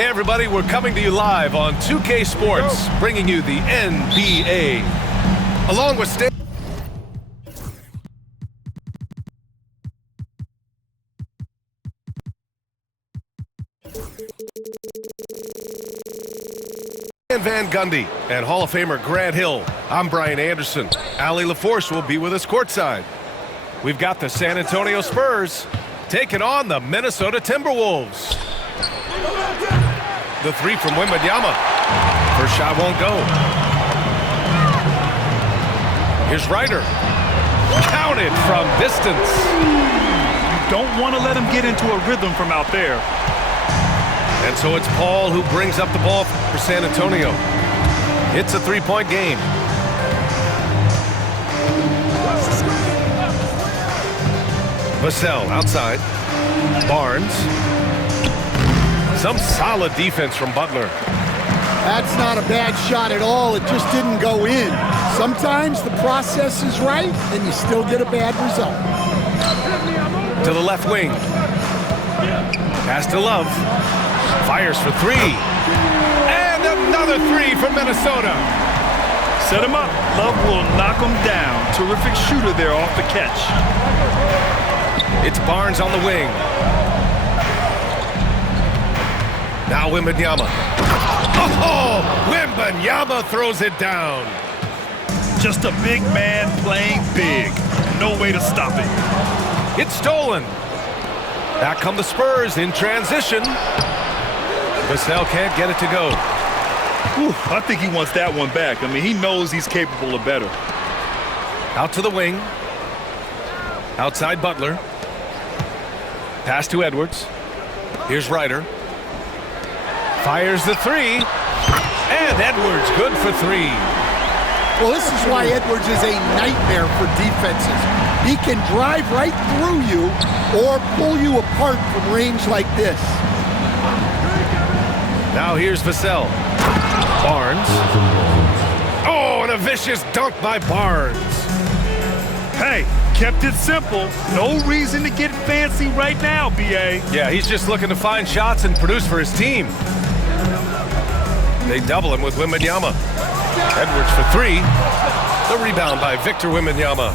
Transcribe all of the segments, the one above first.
Hey everybody, we're coming to you live on 2K Sports, bringing you the NBA. Along with Stan Van Gundy and Hall of Famer Grant Hill. I'm Brian Anderson. Allie LaForce will be with us courtside. We've got the San Antonio Spurs taking on the Minnesota Timberwolves. The three from Wembanyama. First shot won't go. Here's Ryder. Counted from distance. You don't want to let him get into a rhythm from out there. And so it's Paul who brings up the ball for San Antonio. It's a three-point game. Vassell outside. Barnes. Some solid defense from Butler. That's not a bad shot at all. It just didn't go in. Sometimes the process is right and you still get a bad result. To the left wing. Pass to Love. Fires for three. And another three from Minnesota. Set him up. Love will knock him down. Terrific shooter there off the catch. It's Barnes on the wing. Now Wembanyama. Oh, Wembanyama throws it down. Just a big man playing big. No way to stop it. It's stolen. Back come the Spurs in transition. Vassell can't get it to go. Whew, I think he wants that one back. I mean, he knows he's capable of better. Out to the wing. Outside Butler. Pass to Edwards. Here's Ryder. Fires the three. And Edwards good for three. Well, this is why Edwards is a nightmare for defenses. He can drive right through you or pull you apart from range like this. Now here's Vassell. Barnes. Oh, and a vicious dunk by Barnes. Hey, kept it simple. No reason to get fancy right now, B.A. Yeah, he's just looking to find shots and produce for his team. They double him with Wembanyama. Edwards for three. The rebound by Victor Wembanyama.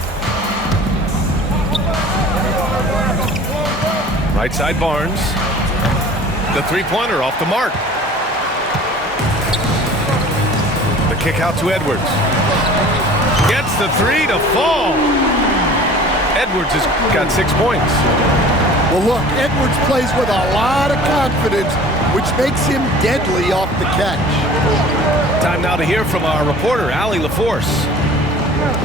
Right side Barnes. The three-pointer off the mark. The kick out to Edwards. Gets the three to fall. Edwards has got 6 points. Well, look, Edwards plays with a lot of confidence, which makes him deadly off the catch. Time now to hear from our reporter, Allie LaForce.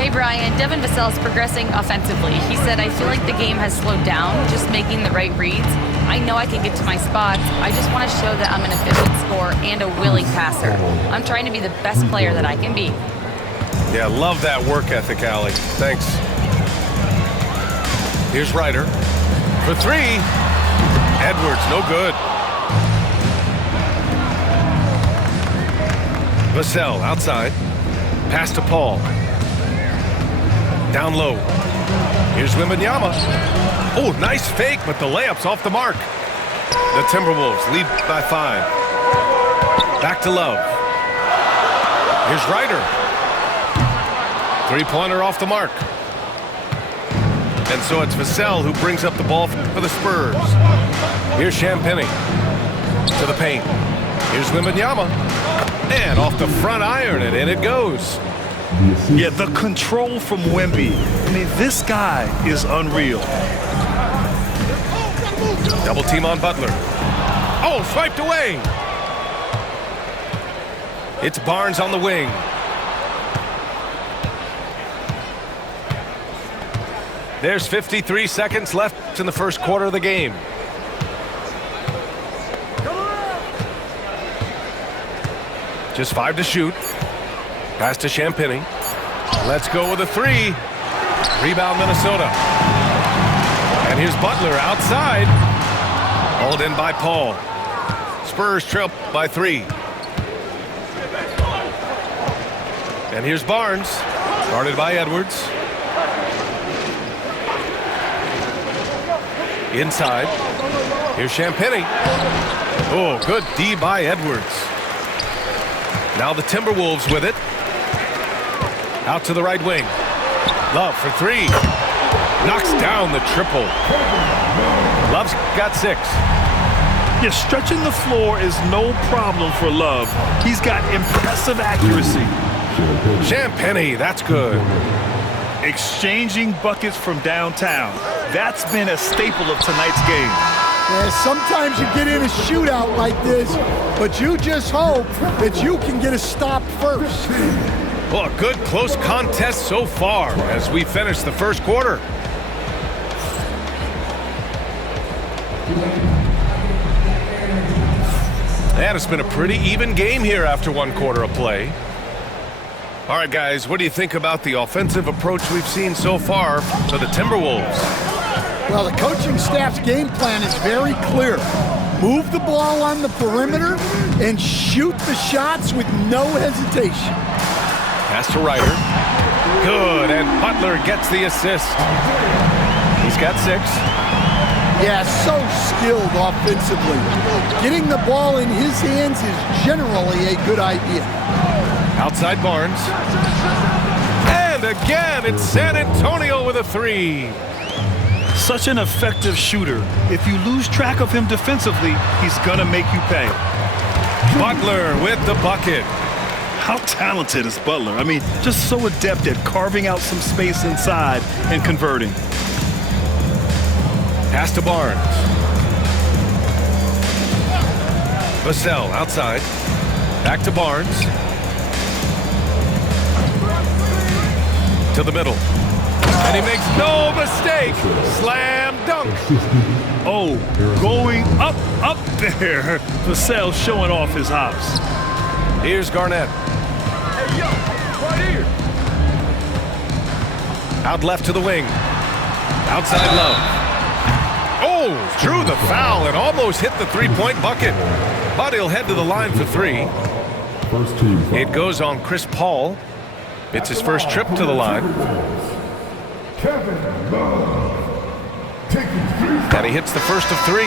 Hey, Brian. Devin Vassell is progressing offensively. He said, I feel like the game has slowed down, just making the right reads. I know I can get to my spots. I just want to show that I'm an efficient scorer and a willing passer. I'm trying to be the best player that I can be. Yeah, love that work ethic, Allie. Thanks. Here's Ryder. For three. Edwards, no good. Vassell outside. Pass to Paul. Down low. Here's Wembanyama. Oh, nice fake, but the layup's off the mark. The Timberwolves lead by 5. Back to Love. Here's Ryder. Three-pointer off the mark. And so it's Vassell who brings up the ball for the Spurs. Here's Champagnie to the paint. Here's Wembanyama. And off the front iron, and in it goes. Yeah, the control from Wemby. I mean, this guy is unreal. Double team on Butler. Oh, swiped away. It's Barnes on the wing. There's 53 seconds left in the first quarter of the game. Just 5 to shoot. Pass to Champagnie. Let's go with a three. Rebound Minnesota. And here's Butler outside. Hauled in by Paul. Spurs trail by 3. And here's Barnes. Guarded by Edwards. Inside. Here's Champagnie. Oh, good D by Edwards. Now the Timberwolves with it. Out to the right wing. Love for three. Knocks down the triple. Love's got 6. Yeah, stretching the floor is no problem for Love. He's got impressive accuracy. Champagnie, that's good. Exchanging buckets from downtown. That's been a staple of tonight's game. Yeah, sometimes you get in a shootout like this, but you just hope that you can get a stop first. Well, a good close contest so far as we finish the first quarter. And it's been a pretty even game here after 1 quarter of play. All right, guys, what do you think about the offensive approach we've seen so far for the Timberwolves? Well, the coaching staff's game plan is very clear. Move the ball on the perimeter and shoot the shots with no hesitation. Pass to Ryder. Good, and Butler gets the assist. He's got 6. Yeah, so skilled offensively. Getting the ball in his hands is generally a good idea. Outside Barnes. And again, it's San Antonio with a 3. Such an effective shooter. If you lose track of him defensively, he's gonna make you pay. Butler with the bucket. How talented is Butler? I mean, just so adept at carving out some space inside and converting. Pass to Barnes. Vassell outside. Back to Barnes. To the middle. And he makes no mistake. Slam dunk. Oh, going up there. Vassell showing off his hops. Here's Garnett. Hey, yo, right here. Out left to the wing. Outside Love. Oh, drew the foul and almost hit the three-point bucket. But he'll head to the line for 3. It goes on Chris Paul. It's his first trip to the line. And he hits the first of 3.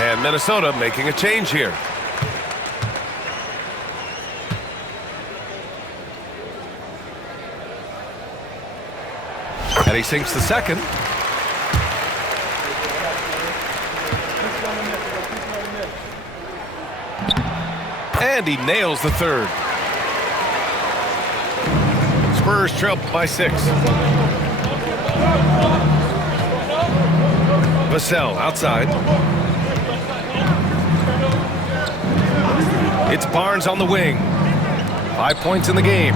And Minnesota making a change here. And he sinks the second. And he nails the third. Spurs trail by 6. Vassell outside. It's Barnes on the wing. 5 points in the game.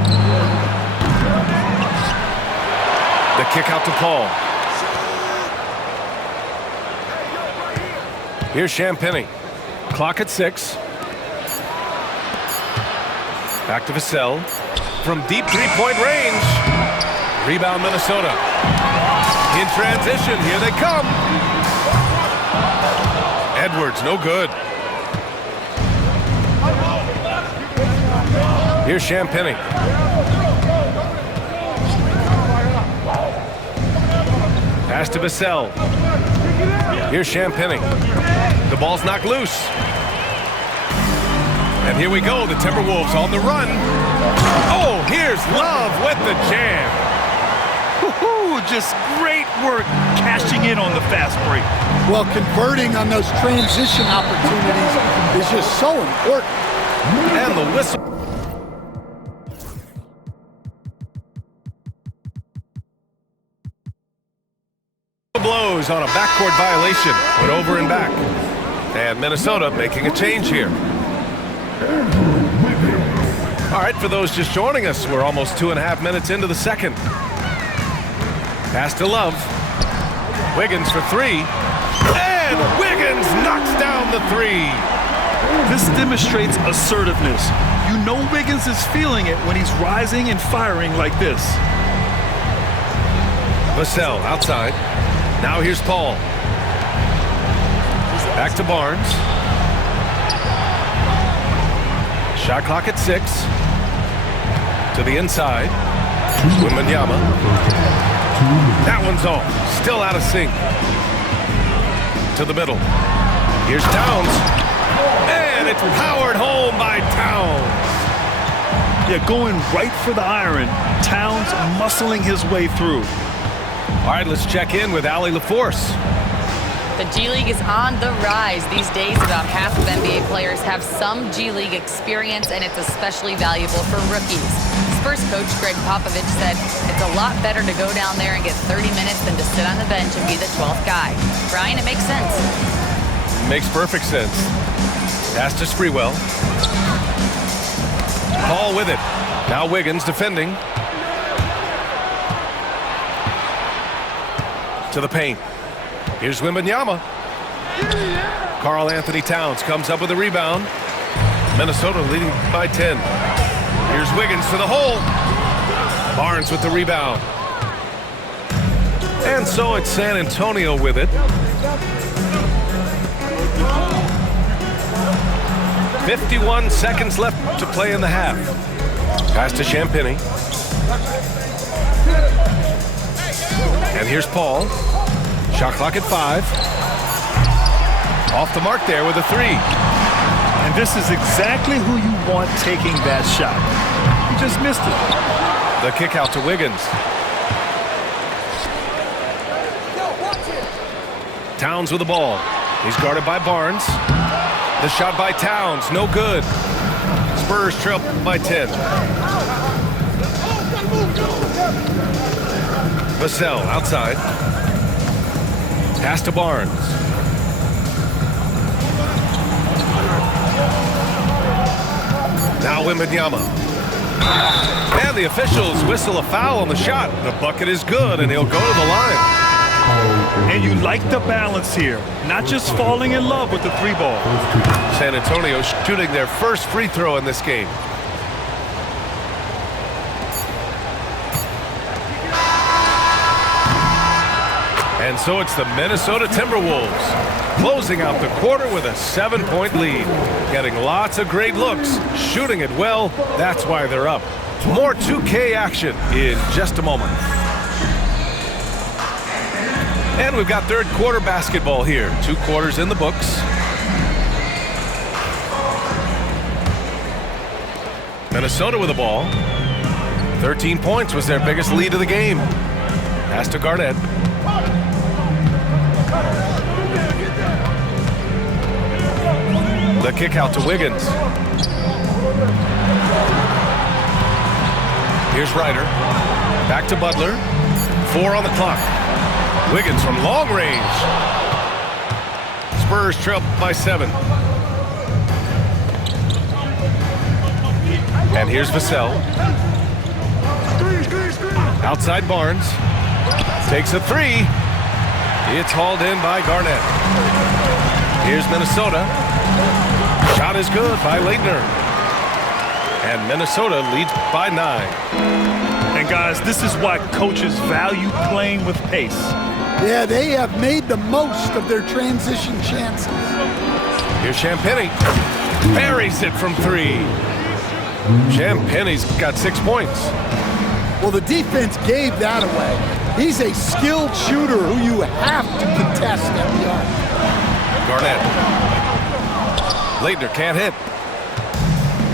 The kick out to Paul. Here's Champagnie. Clock at 6. Back to Vassell. From deep three-point range. Rebound Minnesota. In transition, here they come. Edwards, no good. Here's Champagnie. Pass to Vassell. Here's Champagnie. The ball's knocked loose. And here we go, the Timberwolves on the run. Oh, here's Love with the jam. Woo-hoo, just great work cashing in on the fast break. Well, converting on those transition opportunities is just so important. And the whistle. Blows on a backcourt violation. Went over and back. And Minnesota making a change here. All right, for those just joining us, we're almost 2.5 minutes into the second. Pass to Love. Wiggins for 3. And Wiggins knocks down the 3. This demonstrates assertiveness. You know Wiggins is feeling it when he's rising and firing like this. Vassell outside. Now here's Paul. Back to Barnes. Shot clock at 6. To the inside. Wembanyama. That one's off. Still out of sync. To the middle. Here's Towns. and it's powered home by Towns. Yeah, going right for the iron. Towns muscling his way through. All right, let's check in with Allie LaForce. The G League is on the rise. These days, about half of NBA players have some G League experience, and it's especially valuable for rookies. Spurs coach Greg Popovich said it's a lot better to go down there and get 30 minutes than to sit on the bench and be the 12th guy. Brian, it makes sense. Makes perfect sense. Pass to Sprewell. Paul with it. Now Wiggins defending. To the paint. Here's Wembanyama. Karl Anthony Towns comes up with a rebound. Minnesota leading by 10. Here's Wiggins to the hole. Barnes with the rebound. And so it's San Antonio with it. 51 seconds left to play in the half. Pass to Champagnie. And here's Paul. Shot clock at 5. Off the mark there with a 3. And this is exactly who you want taking that shot. He just missed it. The kick out to Wiggins. Towns with the ball. He's guarded by Barnes. The shot by Towns, no good. Spurs trail by 10. Vassell outside. Pass to Barnes. Now Wembanyama. And the officials whistle a foul on the shot. The bucket is good, and he'll go to the line. And you like the balance here. Not just falling in love with the 3-ball. San Antonio shooting their first free throw in this game. And so it's the Minnesota Timberwolves closing out the quarter with a 7-point lead. Getting lots of great looks, shooting it well. That's why they're up. More 2K action in just a moment. And we've got third quarter basketball here. 2 quarters in the books. Minnesota with the ball. 13 points was their biggest lead of the game. Pass to Garnett. The kick out to Wiggins. Here's Ryder. Back to Butler. 4 on the clock. Wiggins from long range. Spurs trail by 7. And here's Vassell. Outside Barnes. Takes a 3. It's hauled in by Garnett. Here's Minnesota. Shot is good by Leitner. And Minnesota leads by 9. And guys, this is why coaches value playing with pace. Yeah, they have made the most of their transition chances. Here's Champagnie. Buries it from 3. Champagnie's got 6 points. Well, the defense gave that away. He's a skilled shooter who you have to contest at the arc. Garnett. Leitner can't hit.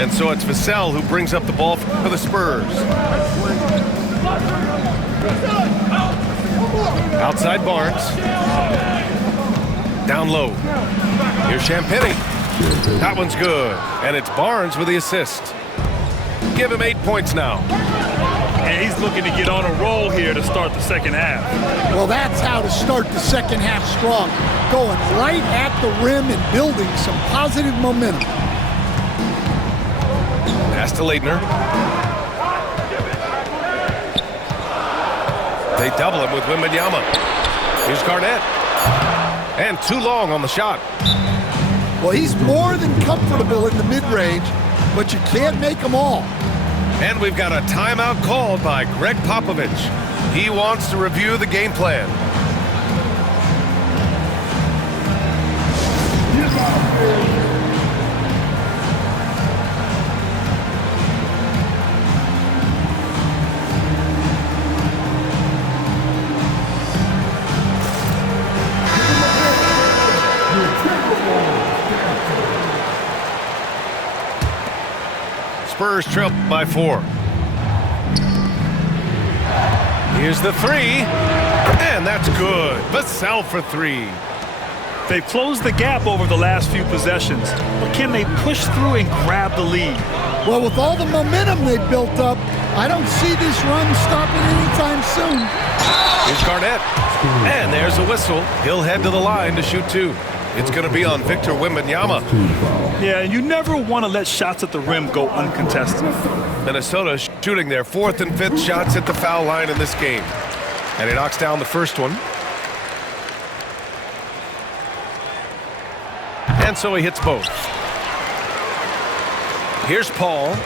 And so it's Vassell who brings up the ball for the Spurs. Outside Barnes. Down low. Here's Champagnie. That one's good. And it's Barnes with the assist. Give him 8 points now. And he's looking to get on a roll here to start the second half. Well, that's how to start the second half strong. Going right at the rim and building some positive momentum. Pass to Leitner. They double him with Wembanyama. Here's Garnett. And too long on the shot. Well, he's more than comfortable in the mid-range, but you can't make them all. And we've got a timeout called by Greg Popovich. He wants to review the game plan. Spurs trail by 4. Here's the 3, and that's good. Vassell for 3. They've closed the gap over the last few possessions, but can they push through and grab the lead? Well, with all the momentum they've built up, I don't see this run stopping anytime soon. Here's Garnett, and there's a whistle. He'll head to the line to shoot 2. It's going to be on Victor Wembanyama. Yeah, and you never want to let shots at the rim go uncontested. Minnesota shooting their 4th and 5th shots at the foul line in this game. And he knocks down the first one. And so he hits both. Here's Paul.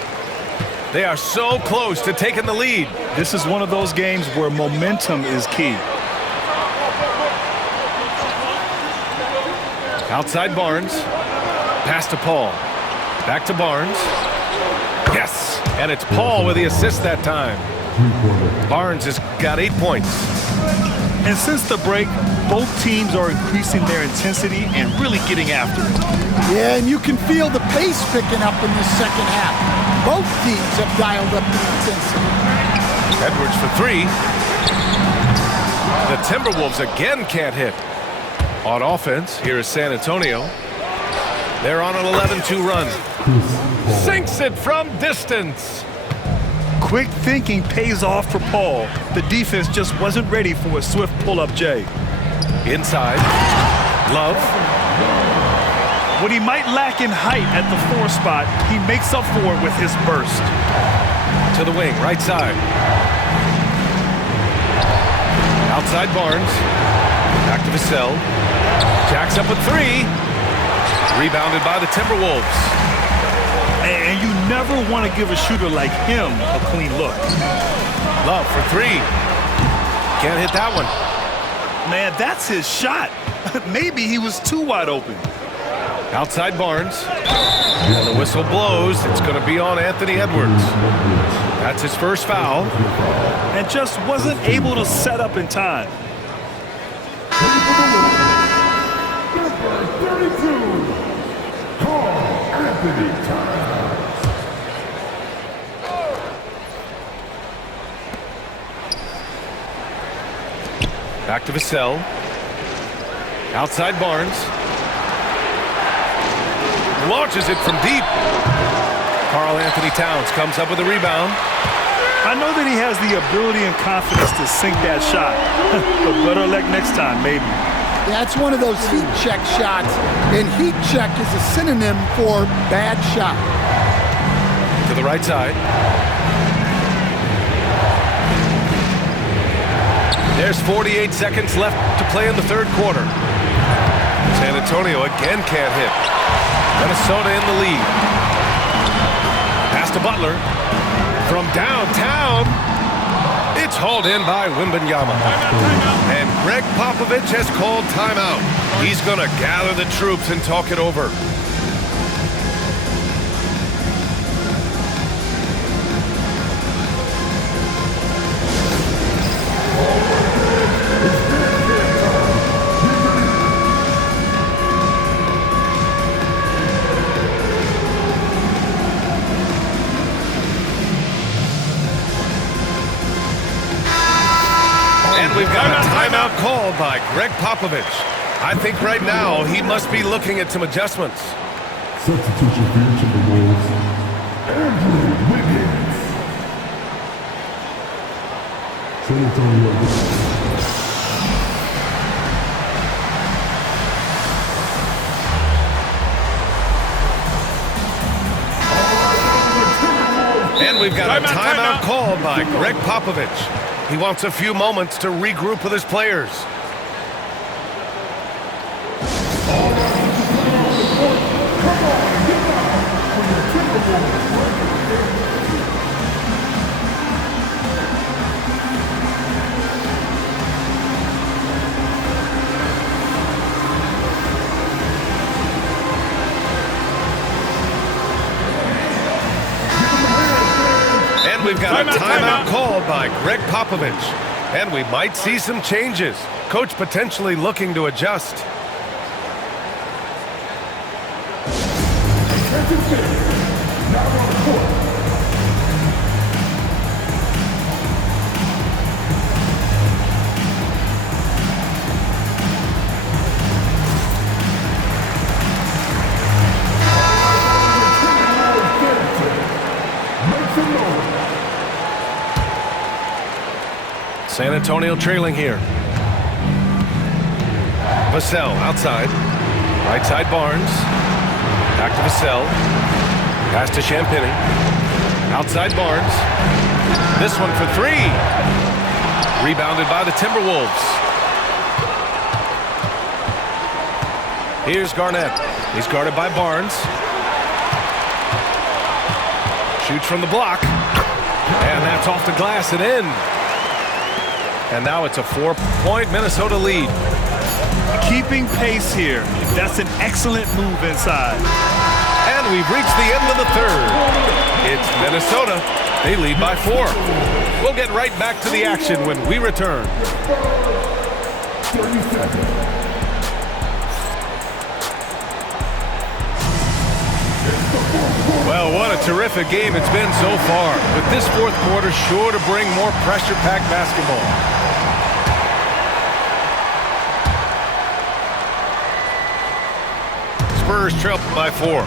They are so close to taking the lead. This is one of those games where momentum is key. Outside Barnes. Pass to Paul. Back to Barnes. Yes! And it's Paul with the assist that time. Barnes has got 8 points. And since the break, both teams are increasing their intensity and really getting after it. Yeah, and you can feel the pace picking up in this second half. Both teams have dialed up the intensity. Edwards for 3. The Timberwolves again can't hit. On offense, here is San Antonio. They're on an 11-2 run. Sinks it from distance. Quick thinking pays off for Paul. The defense just wasn't ready for a swift pull-up J. Inside. Love. What he might lack in height at the 4 spot, he makes up for it with his burst. To the wing, right side. Outside Barnes. Back to Vassell. Jacks up with 3. Rebounded by the Timberwolves. And you never want to give a shooter like him a clean look. Love for 3. Can't hit that one. Man, that's his shot. Maybe he was too wide open. Outside Barnes. And the whistle blows. It's going to be on Anthony Edwards. That's his first foul. And just wasn't able to set up in time. Number 32, Carl Anthony Towns. Back to Vassell. Outside Barnes. Launches it from deep. Carl Anthony Towns comes up with a rebound. I know that he has the ability and confidence to sink that shot. But better luck next time, maybe. That's one of those heat check shots, and heat check is a synonym for bad shot. To the right side. There's 48 seconds left to play in the third quarter. San Antonio again can't hit. Minnesota in the lead. Pass to Butler. From downtown, it's hauled in by Wembanyama. And Greg Popovich has called timeout. He's going to gather the troops and talk it over. And we've got a timeout called by Greg Popovich. I think right now he must be looking at some adjustments. Substitution for each of the Wolves. Andrew Wiggins. San Antonio. And we've got a timeout called by Greg Popovich. He wants a few moments to regroup with his players. And we've got a timeout called by Greg Popovich. And we might see some changes. Coach potentially looking to adjust. Now on the court, San Antonio trailing here. Vassell outside. Right side Barnes. Back to Vassell. Pass to Champagny. Outside Barnes. This one for three. Rebounded by the Timberwolves. Here's Garnett. He's guarded by Barnes. Shoots from the block. And that's off the glass and in. And now it's a 4-point Minnesota lead. Keeping pace here. That's an excellent move inside. And we've reached the end of the third. It's Minnesota. They lead by 4. We'll get right back to the action when we return. 30 seconds. Well, what a terrific game it's been so far. But this fourth quarter sure to bring more pressure-packed basketball. Spurs trail by 4.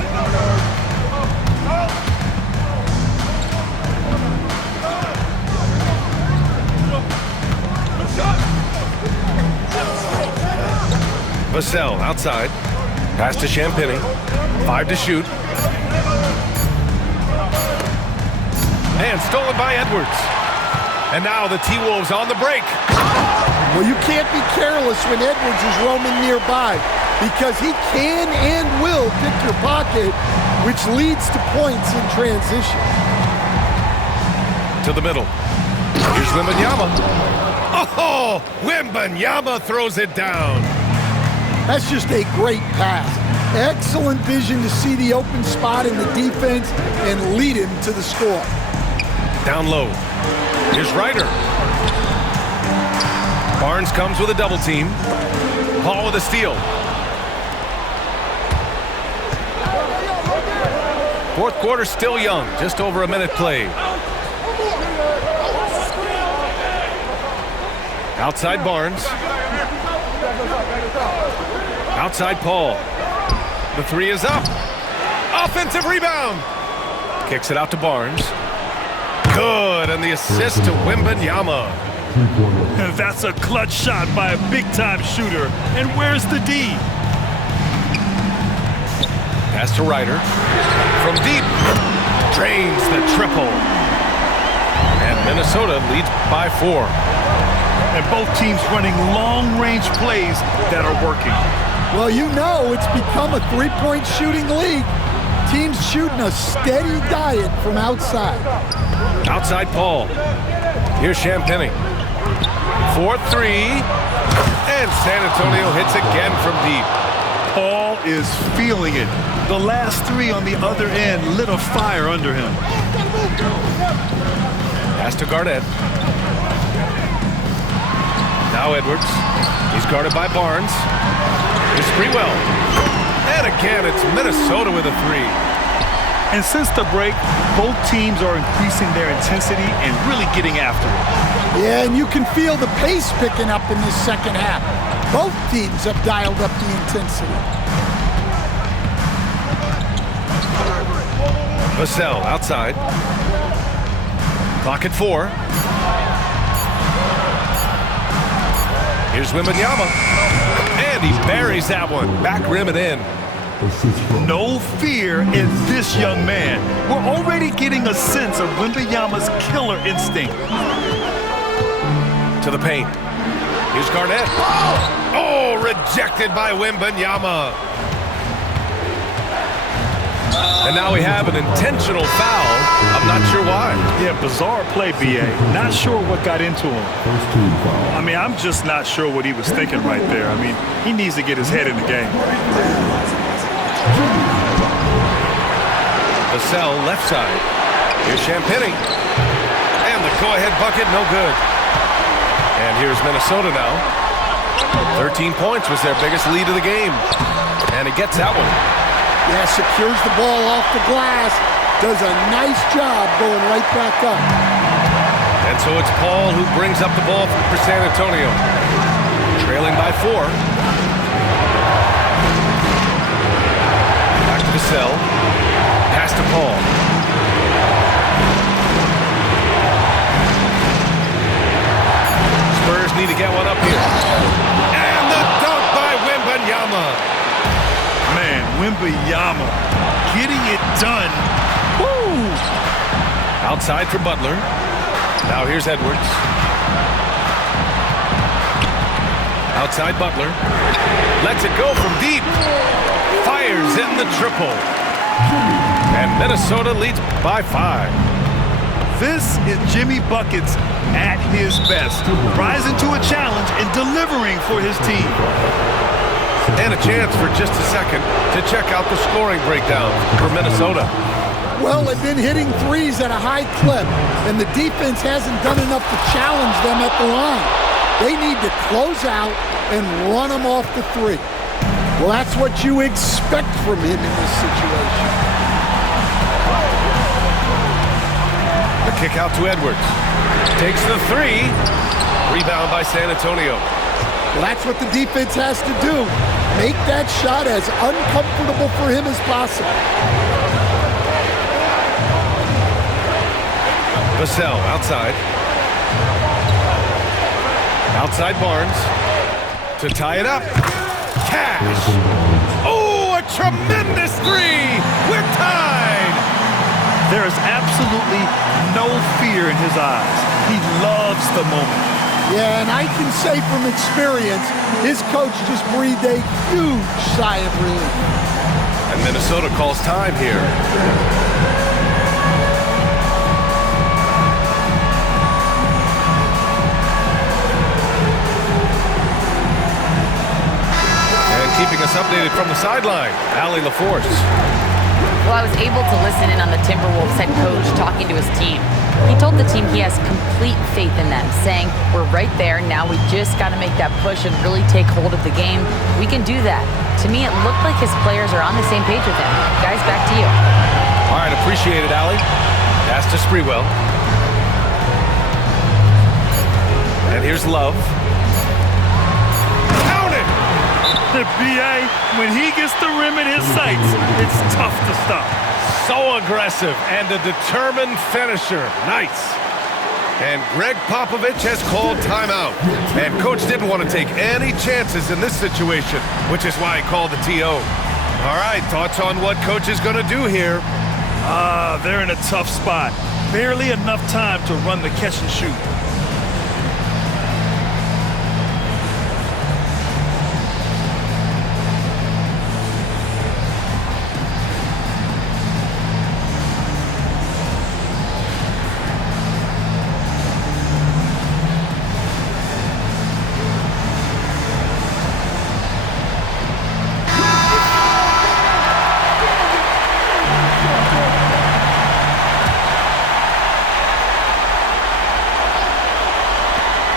Vassell outside. Pass to Champagny. 5 to shoot. And stolen by Edwards. And now the T-Wolves on the break. Well, you can't be careless when Edwards is roaming nearby because he can and will pick your pocket, which leads to points in transition. To the middle. Here's Wembanyama. Oh, Wembanyama throws it down. That's just a great pass. Excellent vision to see the open spot in the defense and lead him to the score. Down low. Here's Ryder. Barnes comes with a double team. Paul with a steal. Fourth quarter still young. Just over a minute played. Outside Barnes. Outside Paul. The three is up. Offensive rebound. Kicks it out to Barnes. Good, and the assist to Wembanyama. That's a clutch shot by a big-time shooter. And where's the D? Pass to Ryder. From deep. Drains the triple. And Minnesota leads by 4. And both teams running long-range plays that are working. Well, you know it's become a three-point shooting league. Teams shooting a steady diet from outside. Outside Paul. Here's Champagny. 4-3. And San Antonio hits again from deep. Paul is feeling it. The last three on the other end lit a fire under him. Pass to Garnett. Now Edwards. He's guarded by Barnes. Here's Sprewell. And again, it's Minnesota with a 3. And since the break, both teams are increasing their intensity and really getting after it. Yeah, and you can feel the pace picking up in this second half. Both teams have dialed up the intensity. Vassell outside. Clock at 4. Here's Wembanyama. And he buries that one. Back rim and in. No fear in this young man. We're already getting a sense of Wembanyama's killer instinct. To the paint. Here's Garnett. Oh, rejected by Wembanyama. And now we have an intentional foul. I'm not sure why. Yeah, bizarre play, B.A. Not sure what got into him. I mean, I'm just not sure what he was thinking right there. I mean, he needs to get his head in the game. Vassell left side. Here's Champagny. And the go-ahead bucket, no good. And here's Minnesota now. 13 points was their biggest lead of the game. And he gets that one. Yeah, secures the ball off the glass. Does a nice job going right back up. And so it's Paul who brings up the ball for San Antonio. Trailing by 4. Back to Vassell. Pass to Paul. opportunity to get one up here. And the dunk by Wembanyama. Man, Wembanyama getting it done. Woo! Outside for Butler. Now here's Edwards. Outside Butler. Lets it go from deep. Fires in the triple. And Minnesota leads by 5. This is Jimmy Buckets at his best. Rising to a challenge and delivering for his team. And a chance for just a second to check out the scoring breakdown for Minnesota. Well, they've been hitting threes at a high clip, and the defense hasn't done enough to challenge them at the line. They need to close out and run them off the three. Well, that's what you expect from him in this situation. The kick out to Edwards. Takes the three. Rebound by San Antonio. Well, that's what the defense has to do. Make that shot as uncomfortable for him as possible. Vassell outside. Outside Barnes. To tie it up. Cash. Oh, a tremendous three. We're tied. There is absolutely no fear in his eyes. He loves the moment. Yeah, and I can say from experience, his coach just breathed a huge sigh of relief. And Minnesota calls time here. And keeping us updated from the sideline, Allie LaForce. Well, I was able to listen in on the Timberwolves head coach talking to his team. He told the team he has complete faith in them, saying, we're right there, now we just got to make that push and really take hold of the game. We can do that. To me, it looked like his players are on the same page with him. Guys, back to you. All right, appreciate it, Allie. Pass to Sprewell. And here's Love. Count it! The BA, when he gets the rim in his sights, it's tough to stop. So aggressive and a determined finisher. Nice. And Greg Popovich has called timeout. And coach didn't want to take any chances in this situation, which is why he called the TO. All right, thoughts on what coach is going to do here? They're in a tough spot. Barely enough time to run the catch and shoot.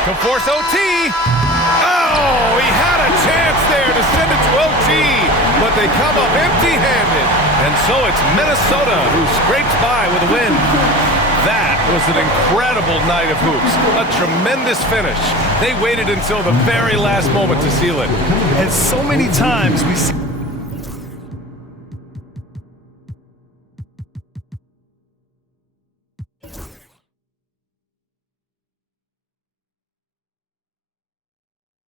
To force OT. Oh, he had a chance there to send it to OT, but they come up empty-handed. And so it's Minnesota who scrapes by with a win. That was an incredible night of hoops. A tremendous finish. They waited until the very last moment to seal it. And so many times we see